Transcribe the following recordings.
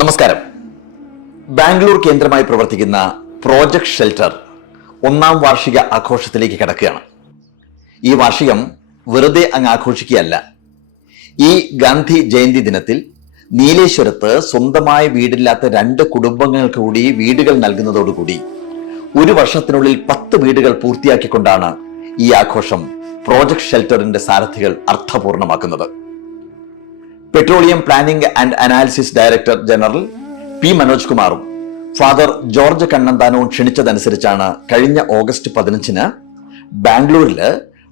നമസ്കാരം. ബാംഗ്ലൂർ കേന്ദ്രമായി പ്രവർത്തിക്കുന്ന പ്രോജക്ട് ഷെൽട്ടർ 1ാം വാർഷിക ആഘോഷത്തിലേക്ക് കടക്കുകയാണ്. ഈ വാർഷികം വെറുതെ അങ്ങ് ആഘോഷിക്കുകയല്ല. ഈ ഗാന്ധി ജയന്തി ദിനത്തിൽ നീലേശ്വരത്ത് സ്വന്തമായ വീടില്ലാത്ത 2 കുടുംബങ്ങൾക്ക് കൂടി വീടുകൾ നൽകുന്നതോടുകൂടി 1 വർഷത്തിനുള്ളിൽ 10 വീടുകൾ പൂർത്തിയാക്കിക്കൊണ്ടാണ് ഈ ആഘോഷം പ്രോജക്ട് ഷെൽട്ടറിന്റെ സാരഥികൾ അർത്ഥപൂർണമാക്കുന്നത്. Petroleum planning and analysis director general P Manoj കുമാറും ഫാദർ ജോർജ് കണ്ണന്താനവും ക്ഷണിച്ചതനുസരിച്ചാണ് കഴിഞ്ഞ ഓഗസ്റ്റ് 15-ന് ബാംഗ്ലൂരില്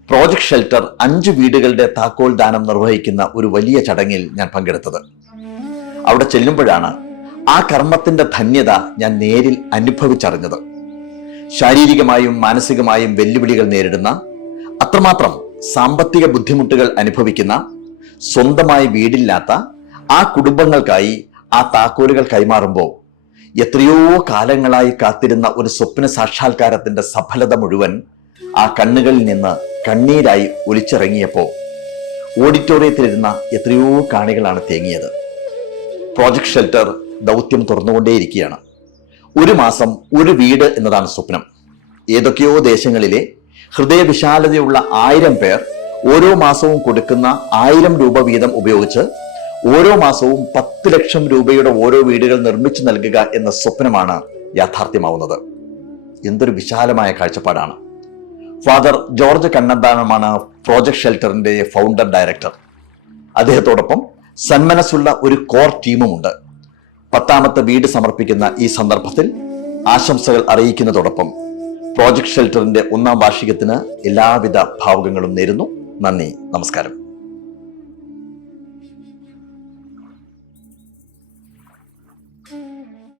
പ്രോജക്ട് ഷെൽട്ടർ 5 വീടുകളുടെ താക്കോൽ ദാനം നിർവഹിക്കുന്ന ഒരു വലിയ ചടങ്ങിൽ ഞാൻ പങ്കെടുത്തത്. അവിടെ ചെല്ലുമ്പോഴാണ് ആ കർമ്മത്തിന്റെ ധന്യത ഞാൻ നേരിൽ അനുഭവിച്ചറിഞ്ഞത്. ശാരീരികമായും മാനസികമായും വെല്ലുവിളികൾ നേരിടുന്ന, അത്രമാത്രം സാമ്പത്തിക ബുദ്ധിമുട്ടുകൾ അനുഭവിക്കുന്ന, സ്വന്തമായി വീടില്ലാത്ത ആ കുടുംബങ്ങൾക്കായി ആ താക്കോലുകൾ കൈമാറുമ്പോൾ എത്രയോ കാലങ്ങളായി കാത്തിരുന്ന ഒരു സ്വപ്ന സാക്ഷാത്കാരത്തിന്റെ സഫലത മുഴുവൻ ആ കണ്ണുകളിൽ നിന്ന് കണ്ണീരായി ഒലിച്ചിറങ്ങിയപ്പോൾ ഓഡിറ്റോറിയത്തിലിരുന്ന എത്രയോ കാണികളാണ് തേങ്ങിയത്. പ്രോജക്ട് ഷെൽട്ടർ ദൗത്യം തുറന്നുകൊണ്ടേയിരിക്കുകയാണ്. 1 മാസം 1 വീട് എന്നതാണ് സ്വപ്നം. ഏതൊക്കെയോ ദേശങ്ങളിലെ ഹൃദയവിശാലതയുള്ള 1000 പേർ ഓരോ മാസവും കൊടുക്കുന്ന 1000 രൂപ വീതം ഉപയോഗിച്ച് ഓരോ മാസവും 10 ലക്ഷം രൂപയുടെ ഓരോ വീടുകൾ നിർമ്മിച്ചു നൽകുക എന്ന സ്വപ്നമാണ് യാഥാർത്ഥ്യമാവുന്നത്. എന്തൊരു വിശാലമായ കാഴ്ചപ്പാടാണ്. ഫാദർ ജോർജ് കണ്ണന്താനമാണ് പ്രോജക്ട് ഷെൽട്ടറിന്റെ ഫൗണ്ടർ ഡയറക്ടർ. അദ്ദേഹത്തോടൊപ്പം സന്മനസ്സുള്ള ഒരു കോർ ടീമുമുണ്ട്. 10ാമത്തെ വീട് സമർപ്പിക്കുന്ന ഈ സന്ദർഭത്തിൽ ആശംസകൾ അറിയിക്കുന്നതോടൊപ്പം പ്രോജക്ട് ഷെൽട്ടറിന്റെ 1ാം വാർഷികത്തിന് എല്ലാവിധ ഭാവുകങ്ങളും നേരുന്നു. നന്ദി, നമസ്കാരം.